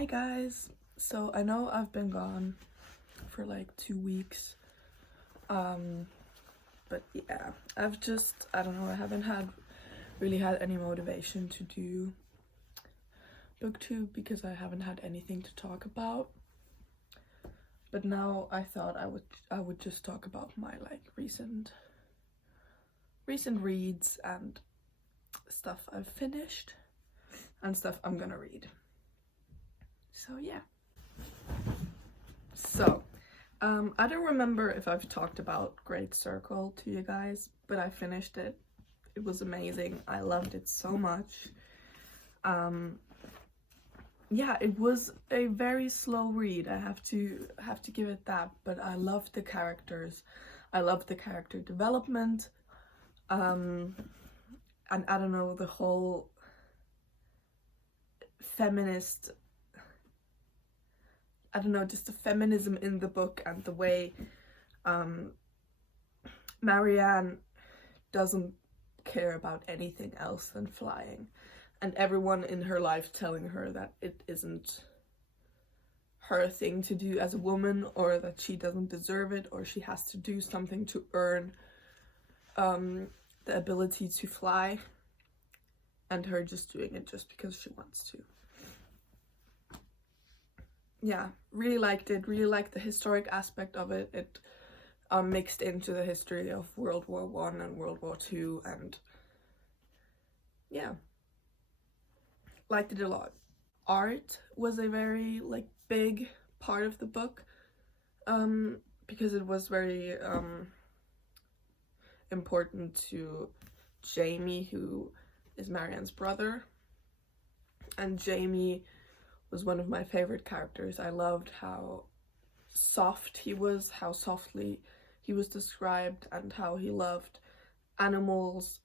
Hi guys. So I know I've been gone for like 2 weeks. But yeah, I don't know, I haven't really had any motivation to do booktube because I haven't had anything to talk about. But now I thought I would just talk about my like recent reads and stuff I've finished and stuff I'm gonna read. So yeah. So I don't remember if I've talked about Great Circle to you guys, but I finished it. It was amazing. I loved it so much. Yeah, it was a very slow read. I have to give it that, but I loved the characters. I loved the character development. And I don't know, the whole feminist, I don't know, just the feminism in the book and the way Marianne doesn't care about anything else than flying, and everyone in her life telling her that it isn't her thing to do as a woman, or that she doesn't deserve it, or she has to do something to earn the ability to fly, and her just doing it just because she wants to. Yeah, really liked it. Really liked the historic aspect of it. It mixed into the history of World War I and World War II, and yeah, liked it a lot. Art was a very like big part of the book, because it was very important to Jamie, who is Marianne's brother. And Jamie was one of my favorite characters. I loved how soft he was, how softly he was described, and how he loved animals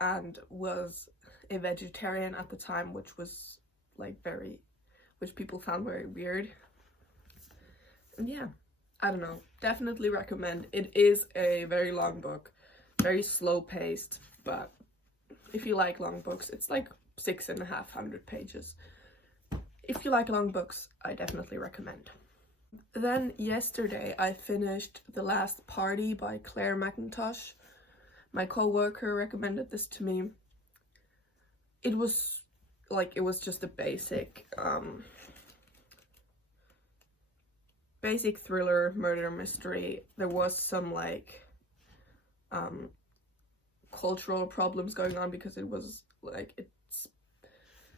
and was a vegetarian at the time, which was like which people found very weird. And yeah, I don't know, definitely recommend. It is a very long book, very slow paced, but if you like long books, it's like 650 pages. If you like long books, I definitely recommend. Then yesterday I finished The Last Party by Claire McIntosh. My co-worker recommended this to me. It was just a basic thriller murder mystery. There was some like cultural problems going on because it was like it's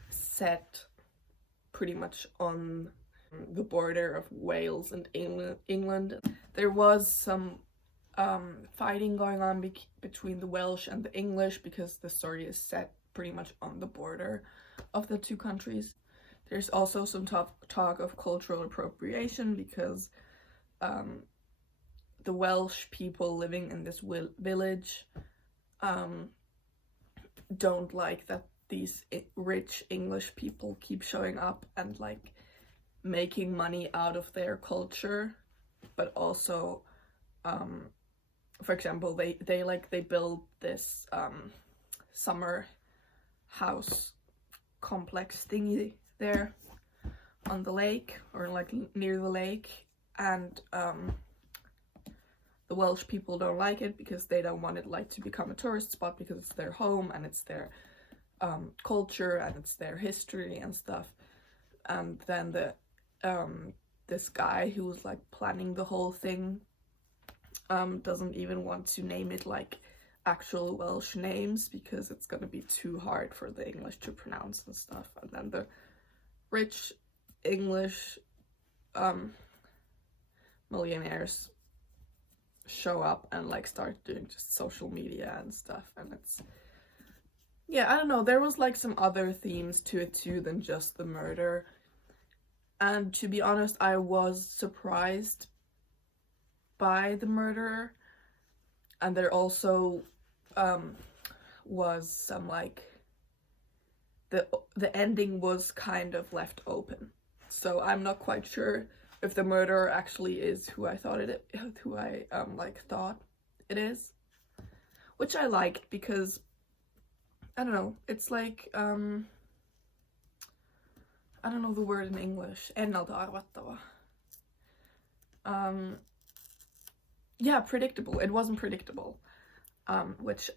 set pretty much on the border of Wales and England. There was some fighting going on between the Welsh and the English because the story is set pretty much on the border of the two countries. There's also some talk of cultural appropriation because the Welsh people living in this village don't like that these rich English people keep showing up and like making money out of their culture, but also for example, they build this summer house complex thingy there on the lake, or like near the lake, and the Welsh people don't like it because they don't want it like to become a tourist spot, because it's their home and it's their culture and it's their history and stuff. And then this guy who was like planning the whole thing doesn't even want to name it like actual Welsh names because it's gonna be too hard for the English to pronounce and stuff. And then the rich English millionaires show up and like start doing just social media and stuff, and it's, yeah, I don't know, there was like some other themes to it too than just the murder. And to be honest, I was surprised by the murderer, and there also was some like the ending was kind of left open, so I'm not quite sure if the murderer actually is who I thought it is, which I liked because I don't know, it's like I don't know the word in English. Ennalta arvattava. Yeah, predictable. It wasn't predictable, which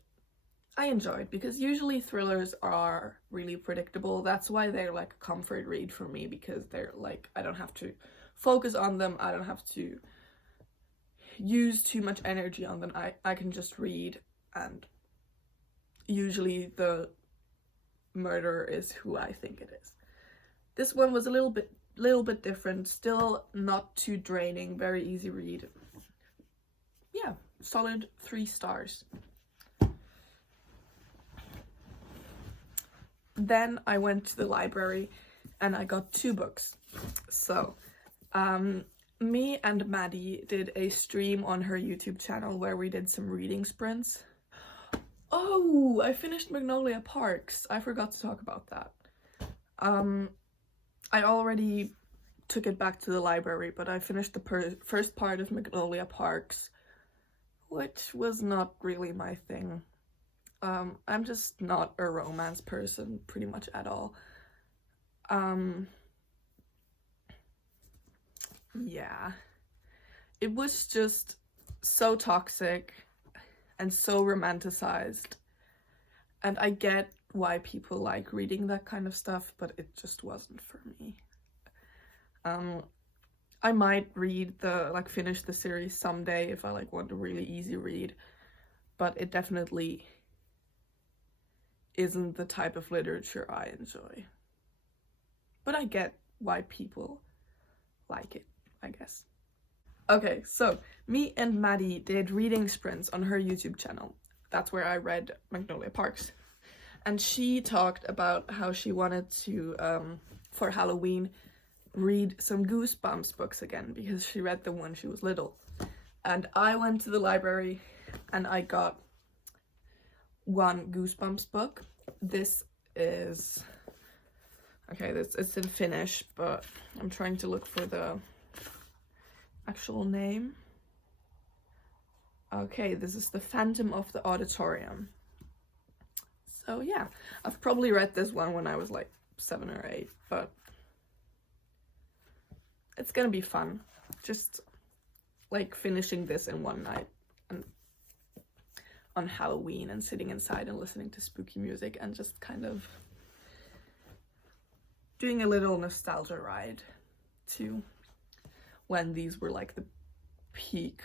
I enjoyed, because usually thrillers are really predictable. That's why they're like a comfort read for me, because they're like, I don't have to focus on them, I don't have to use too much energy on them. I can just read, and usually the murderer is who I think it is. This one was a little bit different, still not too draining, very easy read. Yeah, solid 3 stars. Then I went to the library and I got 2 books. So, me and Maddie did a stream on her YouTube channel where we did some reading sprints. Oh, I finished Magnolia Parks. I forgot to talk about that. I already took it back to the library, but I finished the first part of Magnolia Parks, which was not really my thing. I'm just not a romance person pretty much at all. Yeah. It was just so toxic and so romanticized. And I get why people like reading that kind of stuff, but it just wasn't for me. I might finish the series someday if I want a really easy read, but it definitely isn't the type of literature I enjoy. But I get why people like it, I guess. Okay, so me and Maddie did reading sprints on her YouTube channel. That's where I read Magnolia Parks. And she talked about how she wanted to, for Halloween, read some Goosebumps books again, because she read them when she was little. And I went to the library and I got 1 Goosebumps book. This is, okay, it's in Finnish, but I'm trying to look for the actual name. Okay, this is The Phantom of the Auditorium. So yeah, I've probably read this one when I was like 7 or 8, but it's gonna be fun. Just like finishing this in one night and on Halloween, and sitting inside and listening to spooky music and just kind of doing a little nostalgia ride to when these were like the peak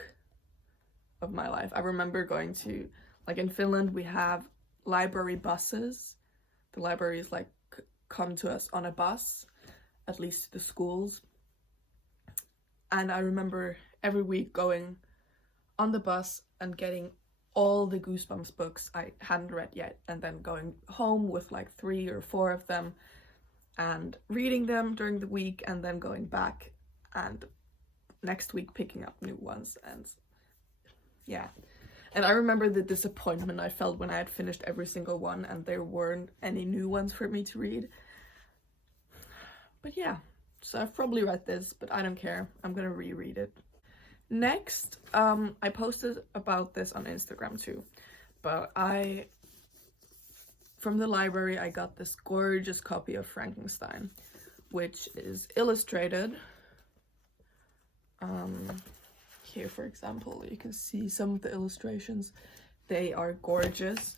of my life. I remember going to, like in Finland, we have library buses. The libraries like come to us on a bus, at least to the schools. And I remember every week going on the bus and getting all the Goosebumps books I hadn't read yet, and then going home with like 3 or 4 of them and reading them during the week, and then going back and next week picking up new ones. And yeah, and I remember the disappointment I felt when I had finished every single one and there weren't any new ones for me to read. But yeah, so I've probably read this, but I don't care. I'm gonna reread it. Next, I posted about this on Instagram too, but from the library I got this gorgeous copy of Frankenstein, which is illustrated. Here, for example, you can see some of the illustrations. They are gorgeous.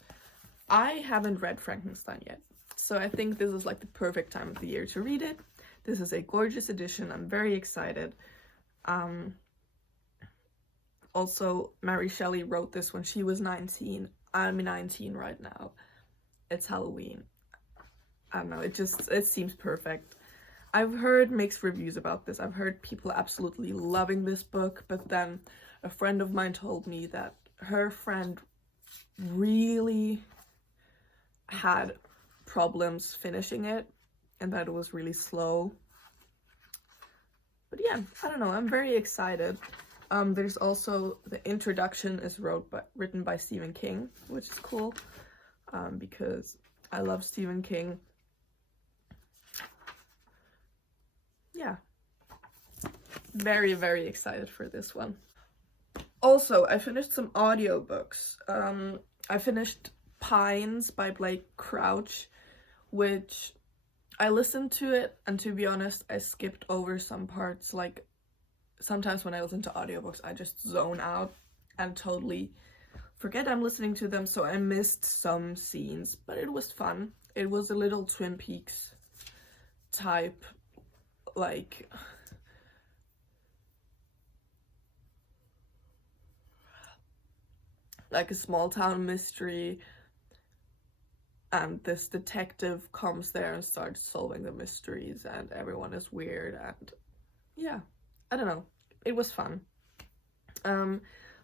I haven't read Frankenstein yet, so I think this is like the perfect time of the year to read it. This is a gorgeous edition. I'm very excited. Also, Mary Shelley wrote this when she was 19. I'm 19 right now. It's Halloween. I don't know, it seems perfect. I've heard mixed reviews about this. I've heard people absolutely loving this book, but then a friend of mine told me that her friend really had problems finishing it and that it was really slow. But yeah, I don't know, I'm very excited. There's also, the introduction is written by Stephen King, which is cool, because I love Stephen King. Yeah, very, very excited for this one. Also, I finished some audiobooks. I finished Pines by Blake Crouch, which I listened to it, and to be honest, I skipped over some parts. Like, sometimes when I listen to audiobooks, I just zone out and totally forget I'm listening to them, so I missed some scenes, but it was fun. It was a little Twin Peaks type, like, a small town mystery, and this detective comes there and starts solving the mysteries, and everyone is weird, and yeah, I don't know. It was fun.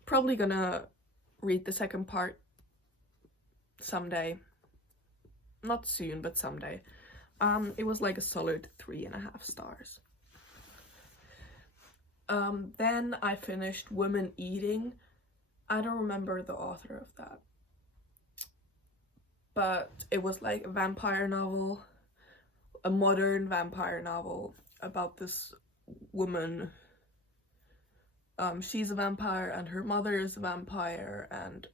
Probably gonna read the second part someday. Not soon, but someday. It was like a solid 3.5 stars. Then I finished Women Eating. I don't remember the author of that, but it was like a vampire novel, a modern vampire novel about this woman. She's a vampire and her mother is a vampire, and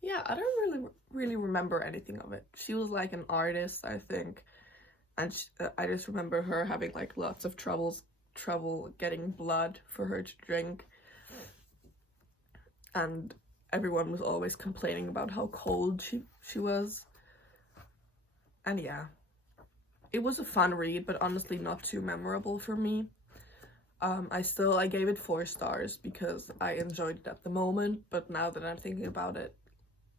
yeah, I don't really remember anything of it. She was like an artist, I think, and I just remember her having like lots of trouble getting blood for her to drink, and everyone was always complaining about how cold she was. And yeah, it was a fun read, but honestly not too memorable for me. I gave it 4 stars because I enjoyed it at the moment, but now that I'm thinking about it,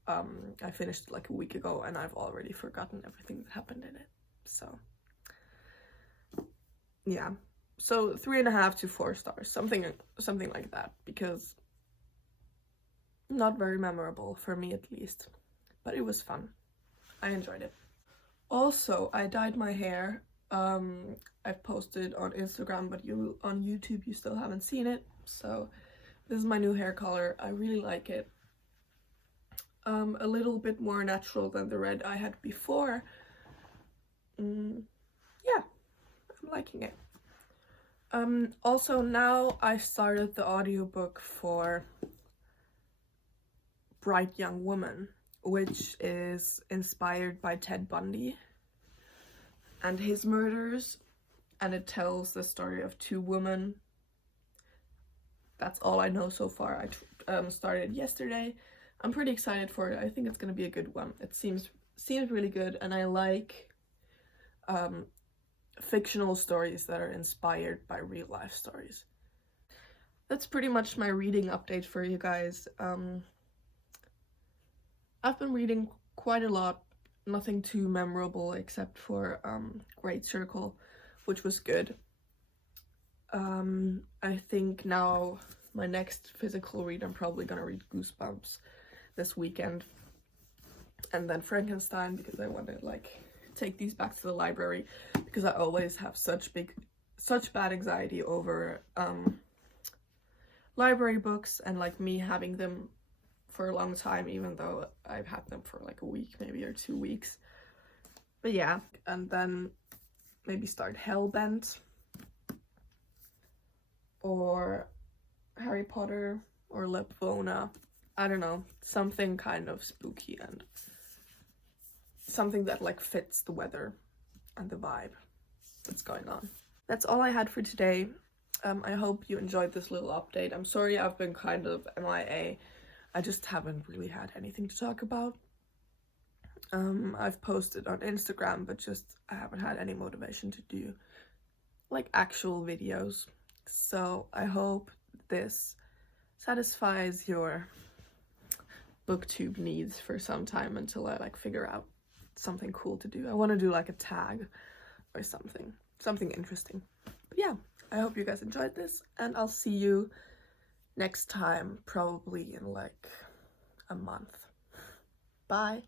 I finished it like a week ago and I've already forgotten everything that happened in it. So yeah, so 3.5 to 4 stars, something like that, because not very memorable for me at least, but it was fun. I enjoyed it. Also, I dyed my hair. I've posted on Instagram, but on YouTube you still haven't seen it. So this is my new hair color. I really like it. A little bit more natural than the red I had before. Yeah, I'm liking it. Also now I started the audiobook for Bright Young Woman, which is inspired by Ted Bundy and his murders, and it tells the story of 2 women. That's all I know so far. I started yesterday. I'm pretty excited for it. I think it's gonna be a good one. It seems really good, and I like fictional stories that are inspired by real life stories. That's pretty much my reading update for you guys. I've been reading quite a lot. Nothing too memorable except for Great Circle, which was good. I think now my next physical read, I'm probably gonna read Goosebumps this weekend, and then Frankenstein, because I want to like take these back to the library, because I always have such bad anxiety over library books, and like me having them for a long time, even though I've had them for like a week maybe, or 2 weeks. But yeah, and then maybe start Hellbent or Harry Potter or Lepvona. I don't know, something kind of spooky and something that like fits the weather and the vibe that's going on. That's all I had for today. I hope you enjoyed this little update. I'm sorry I've been kind of MIA. I just haven't really had anything to talk about. I've posted on Instagram, but just I haven't had any motivation to do like actual videos. So I hope this satisfies your booktube needs for some time until I like figure out something cool to do. I want to do like a tag or something interesting. But yeah, I hope you guys enjoyed this, and I'll see you next time, probably in like a month. Bye.